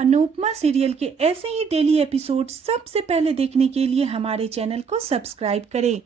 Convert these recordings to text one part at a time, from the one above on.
Anupama serial के ऐसे ही daily episode सबसे पहले देखने के लिए हमारे चैनल को सब्सक्राइब करें।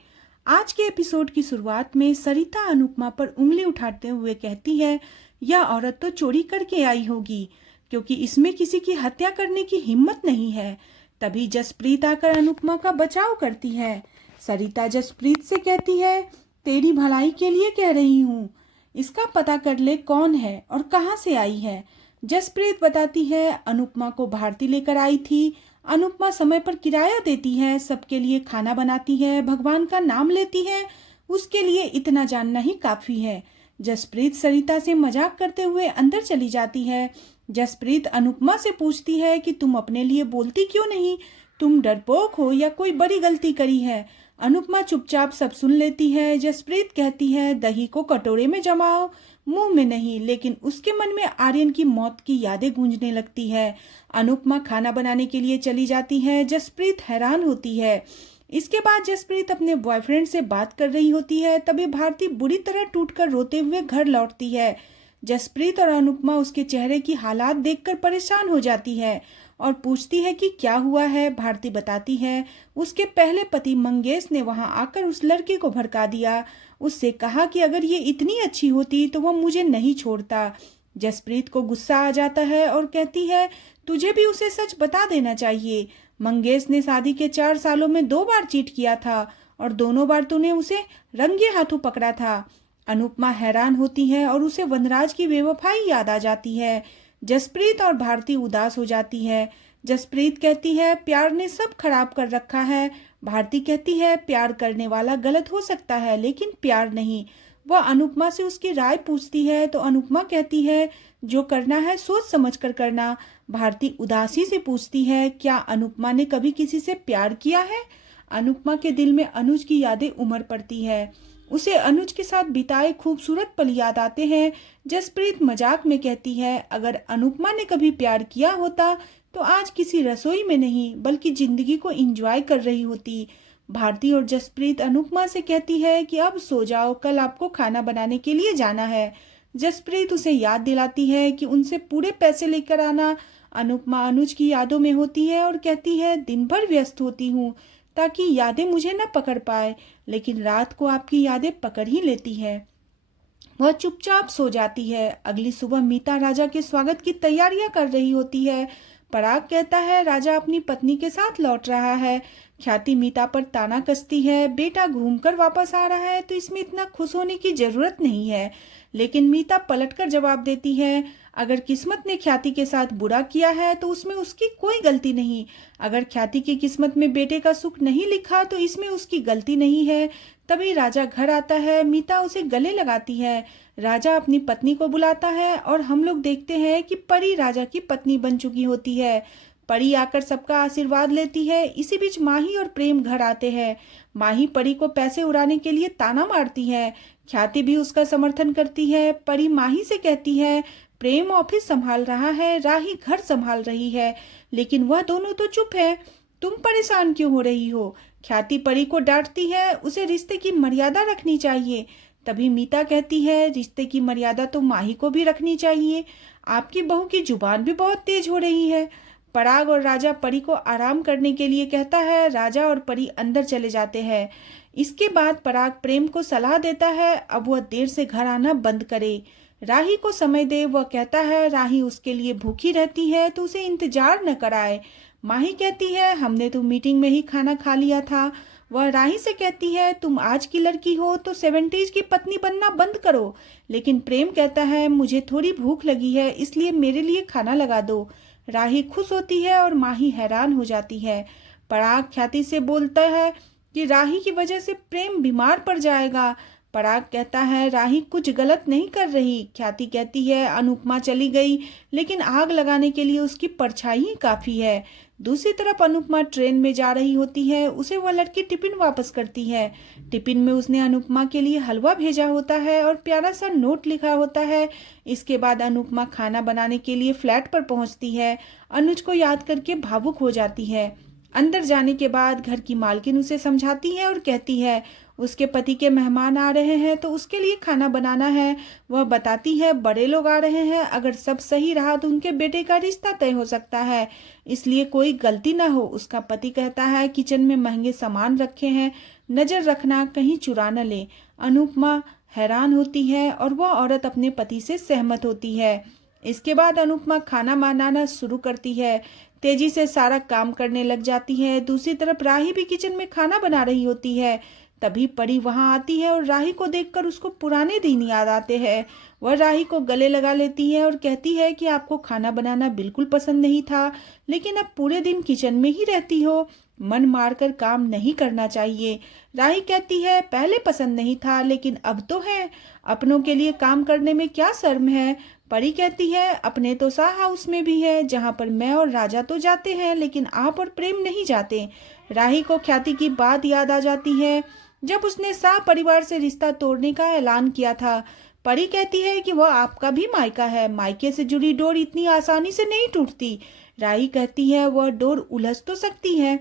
आज के एपिसोड की शुरुआत में सरिता अनुपमा पर उंगली उठाते हुए कहती है, यह औरत तो चोरी करके आई होगी क्योंकि इसमें किसी की हत्या करने की हिम्मत नहीं है। तभी जसप्रीत आकर अनुपमा का बचाव करती है। सरिता जसप्रीत से कहती है, तेरी भलाई के लिए कह रही हूँ, इसका पता कर ले कौन है और कहाँ से आई है। जसप्रीत बताती है, अनुपमा को भारती लेकर आई थी। अनुपमा समय पर किराया देती है, सबके लिए खाना बनाती है, भगवान का नाम लेती है। उसके लिए इतना जानना ही काफी है। जसप्रीत सरिता से मजाक करते हुए अंदर चली जाती है। जसप्रीत अनुपमा से पूछती है कि तुम अपने लिए बोलती क्यों नहीं, तुम डरपोक हो या कोई बड़ी गलती करी है। अनुपमा चुपचाप सब सुन लेती है। जसप्रीत कहती है, दही को कटोरे में जमाओ, मुंह में नहीं। लेकिन उसके मन में आर्यन की मौत की यादें गूंजने लगती है। अनुपमा खाना बनाने के लिए चली जाती है। जसप्रीत हैरान होती है। इसके बाद जसप्रीत अपने बॉयफ्रेंड से बात कर रही होती है, तभी भारती बुरी तरह टूटकर रोते हुए घर लौटती है। जसप्रीत और अनुपमा उसके चेहरे की हालात देखकर परेशान हो जाती है और पूछती है कि क्या हुआ है। भारती बताती है, उसके पहले पति मंगेश ने वहां आकर उस लड़के को भड़का दिया। उससे कहा कि अगर ये इतनी अच्छी होती तो वह मुझे नहीं छोड़ता। जसप्रीत को गुस्सा आ जाता है और कहती है, तुझे भी उसे सच बता देना चाहिए। मंगेश ने शादी के 4 सालों में 2 बार चीट किया था और दोनों बार तूने उसे रंगे हाथों पकड़ा था। अनुपमा हैरान होती है और उसे वनराज की बेवफाई याद आ जाती है। जसप्रीत और भारती उदास हो जाती है। जसप्रीत कहती है, प्यार ने सब खराब कर रखा है। भारती कहती है, प्यार करने वाला गलत हो सकता है लेकिन प्यार नहीं। वह अनुपमा से उसकी राय पूछती है तो अनुपमा कहती है, जो करना है सोच समझ कर करना। भारती उदासी से पूछती है, क्या अनुपमा ने कभी किसी से प्यार किया है। अनुपमा के दिल में अनुज की यादें उमड़ पड़ती है। उसे अनुज के साथ बिताए खूबसूरत पल याद आते हैं। जसप्रीत मजाक में कहती है, अगर अनुपमा ने कभी प्यार किया होता तो आज किसी रसोई में नहीं बल्कि जिंदगी को एंजॉय कर रही होती। भारती और जसप्रीत अनुपमा से कहती है कि अब सो जाओ, कल आपको खाना बनाने के लिए जाना है। जसप्रीत उसे याद दिलाती है कि उनसे पूरे पैसे लेकर आना। अनुपमा अनुज की यादों में होती है और कहती है, दिन भर व्यस्त होती हूँ ताकि यादें मुझे न पकड़ पाए, लेकिन रात को आपकी यादें पकड़ ही लेती है। वह चुपचाप सो जाती है। अगली सुबह मीता राजा के स्वागत की तैयारियां कर रही होती है। पराग कहता है, राजा अपनी पत्नी के साथ लौट रहा है। ख्याति मीता पर ताना कसती है, बेटा घूमकर वापस आ रहा है तो इसमें इतना खुश होने की जरूरत नहीं है। लेकिन मीता पलटकर जवाब देती है, अगर किस्मत ने ख्याति के साथ बुरा किया है तो उसमें उसकी कोई गलती नहीं। अगर ख्याति की किस्मत में बेटे का सुख नहीं लिखा तो इसमें उसकी गलती नहीं है। तभी राजा घर आता है। मीता उसे गले लगाती है। राजा अपनी पत्नी को बुलाता है और हम लोग देखते हैं कि परी राजा की पत्नी बन चुकी होती है। परी आकर सबका आशीर्वाद लेती है। इसी बीच माही और प्रेम घर आते हैं। माही परी को पैसे उड़ाने के लिए ताना मारती है। ख्याति भी उसका समर्थन करती है। परी माही से कहती है, प्रेम ऑफिस संभाल रहा है, राही घर संभाल रही है, लेकिन वह दोनों तो चुप है। तुम परेशान क्यों हो रही हो। ख्याति परी को डांटती है, उसे रिश्ते की मर्यादा रखनी चाहिए। तभी मीता कहती है, रिश्ते की मर्यादा तो माही को भी रखनी चाहिए। आपकी बहू की जुबान भी बहुत तेज हो रही है। पराग और राजा परी को आराम करने के लिए कहता है। राजा और परी अंदर चले जाते हैं। इसके बाद पराग प्रेम को सलाह देता है, अब वह देर से घर आना बंद करे, राही को समय दे। वह कहता है, राही उसके लिए भूखी रहती है तो उसे इंतजार न कराए। माही कहती है, हमने तो मीटिंग में ही खाना खा लिया था। वह राही से कहती है, तुम आज की लड़की हो तो 70s की पत्नी बनना बंद करो। लेकिन प्रेम कहता है, मुझे थोड़ी भूख लगी है इसलिए मेरे लिए खाना लगा दो। राही खुश होती है और माही हैरान हो जाती है। पराग ख्याति से बोलता है कि राही की वजह से प्रेम बीमार पड़ जाएगा। पराग कहता है, राही कुछ गलत नहीं कर रही। ख्याति कहती है, अनुपमा चली गई लेकिन आग लगाने के लिए उसकी परछाई ही काफी है। दूसरी तरफ अनुपमा ट्रेन में जा रही होती है। उसे वह लड़की टिफिन वापस करती है। टिफिन में उसने अनुपमा के लिए हलवा भेजा होता है और प्यारा सा नोट लिखा होता है। इसके बाद अनुपमा खाना बनाने के लिए फ्लैट पर पहुंचती है। अनुज को याद करके भावुक हो जाती है। अंदर जाने के बाद घर की मालकिन उसे समझाती है और कहती है उसके पति के मेहमान आ रहे हैं तो उसके लिए खाना बनाना है। वह बताती है बड़े लोग आ रहे हैं, अगर सब सही रहा तो उनके बेटे का रिश्ता तय हो सकता है, इसलिए कोई गलती ना हो। उसका पति कहता है किचन में महंगे सामान रखे हैं, नजर रखना कहीं चुरा न ले। अनुपमा हैरान होती है और वह औरत अपने पति से सहमत होती है। इसके बाद अनुपमा खाना बनाना शुरू करती है, तेजी से सारा काम करने लग जाती है। दूसरी तरफ राही भी किचन में खाना बना रही होती है। तभी परी वहां आती है और राही को देखकर उसको पुराने दिन याद आते हैं। वह राही को गले लगा लेती है और कहती है कि आपको खाना बनाना बिल्कुल पसंद नहीं था, लेकिन अब पूरे दिन किचन में ही रहती हो, मन मारकर काम नहीं करना चाहिए। राही कहती है पहले पसंद नहीं था लेकिन अब तो है, अपनों के लिए काम करने में क्या शर्म है। परी कहती है अपने तो सा हाउस में भी है जहाँ पर मैं और राजा तो जाते हैं लेकिन आप और प्रेम नहीं जाते। राही को ख्याति की बात याद आ जाती है जब उसने शाह परिवार से रिश्ता तोड़ने का ऐलान किया था। परी कहती है कि वह आपका भी मायका है, मायके से जुड़ी डोर इतनी आसानी से नहीं टूटती। राही कहती है वह डोर उलझ तो सकती है।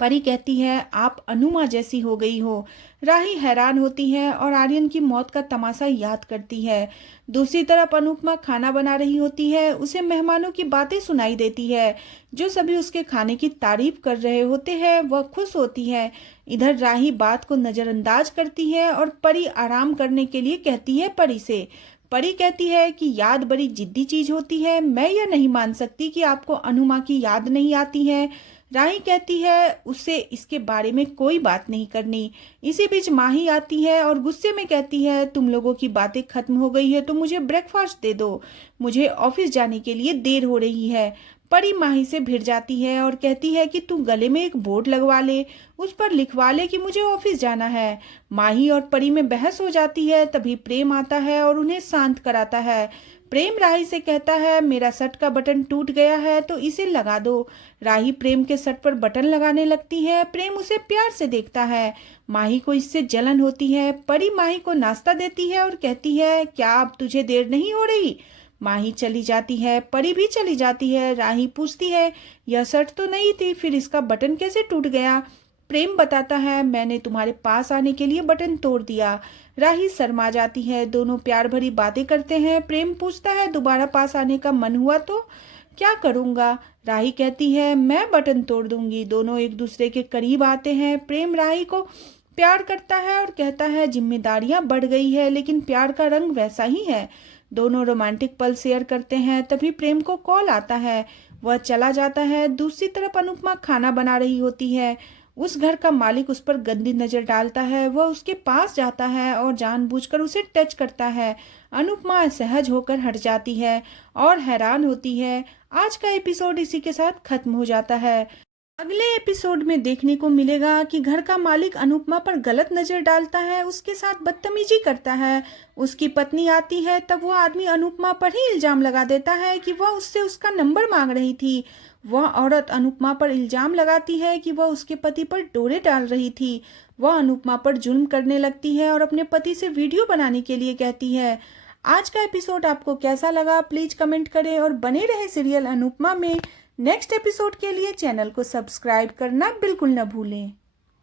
परी कहती है आप अनुमा जैसी हो गई हो। राही हैरान होती है और आर्यन की मौत का तमाशा याद करती है। दूसरी तरफ अनुपमा खाना बना रही होती है, उसे मेहमानों की बातें सुनाई देती है जो सभी उसके खाने की तारीफ कर रहे होते हैं। वह खुश होती है। इधर राही बात को नजरअंदाज करती है और परी आराम करने के लिए कहती है परी से। परी कहती है कि याद बड़ी जिद्दी चीज होती है, मैं यह नहीं मान सकती कि आपको अनुमा की याद नहीं आती है। राही कहती है उससे इसके बारे में कोई बात नहीं करनी। इसी बीच माही आती है और गुस्से में कहती है तुम लोगों की बातें खत्म हो गई है तो मुझे ब्रेकफास्ट दे दो, मुझे ऑफिस जाने के लिए देर हो रही है। परी माही से भिड़ जाती है और कहती है कि तू गले में एक बोर्ड लगवा ले, उस पर लिखवा ले कि मुझे ऑफिस जाना है। माही और परी में बहस हो जाती है। तभी प्रेम आता है और उन्हें शांत कराता है। प्रेम राही से कहता है मेरा शर्ट का बटन टूट गया है तो इसे लगा दो। राही प्रेम के शर्ट पर बटन लगाने लगती है। प्रेम उसे प्यार से देखता है। माही को इससे जलन होती है। परी माही को नाश्ता देती है और कहती है क्या अब तुझे देर नहीं हो रही। माही चली जाती है, परी भी चली जाती है। राही पूछती है यह शर्ट तो नहीं थी, फिर इसका बटन कैसे टूट गया। प्रेम बताता है मैंने तुम्हारे पास आने के लिए बटन तोड़ दिया। राही शर्मा जाती है। दोनों प्यार भरी बातें करते हैं। प्रेम पूछता है दोबारा पास आने का मन हुआ तो क्या करूंगा। राही कहती है मैं बटन तोड़ दूंगी। दोनों एक दूसरे के करीब आते हैं। प्रेम राही को प्यार करता है और कहता है जिम्मेदारियां बढ़ गई है लेकिन प्यार का रंग वैसा ही है। दोनों रोमांटिक पल शेयर करते हैं। तभी प्रेम को कॉल आता है, वह चला जाता है। दूसरी तरफ अनुपमा खाना बना रही होती है। उस घर का मालिक उस पर गंदी नजर डालता है। वह उसके पास जाता है और जानबूझकर उसे टच करता है। अनुपमा असहज होकर हट जाती है और हैरान होती है। आज का एपिसोड इसी के साथ खत्म हो जाता है। अगले एपिसोड में देखने को मिलेगा कि घर का मालिक अनुपमा पर गलत नजर डालता है, उसके साथ बदतमीजी करता है। उसकी पत्नी आती है तब वह आदमी अनुपमा पर ही इल्जाम लगा देता है कि वह उससे उसका नंबर मांग रही थी। वह औरत अनुपमा पर इल्जाम लगाती है कि वह उसके पति पर डोरे डाल रही थी। वह अनुपमा पर जुल्म करने लगती है और अपने पति से वीडियो बनाने के लिए कहती है। आज का एपिसोड आपको कैसा लगा प्लीज कमेंट करें और बने रहे सीरियल अनुपमा में नेक्स्ट एपिसोड के लिए चैनल को सब्सक्राइब करना बिल्कुल न भूलें।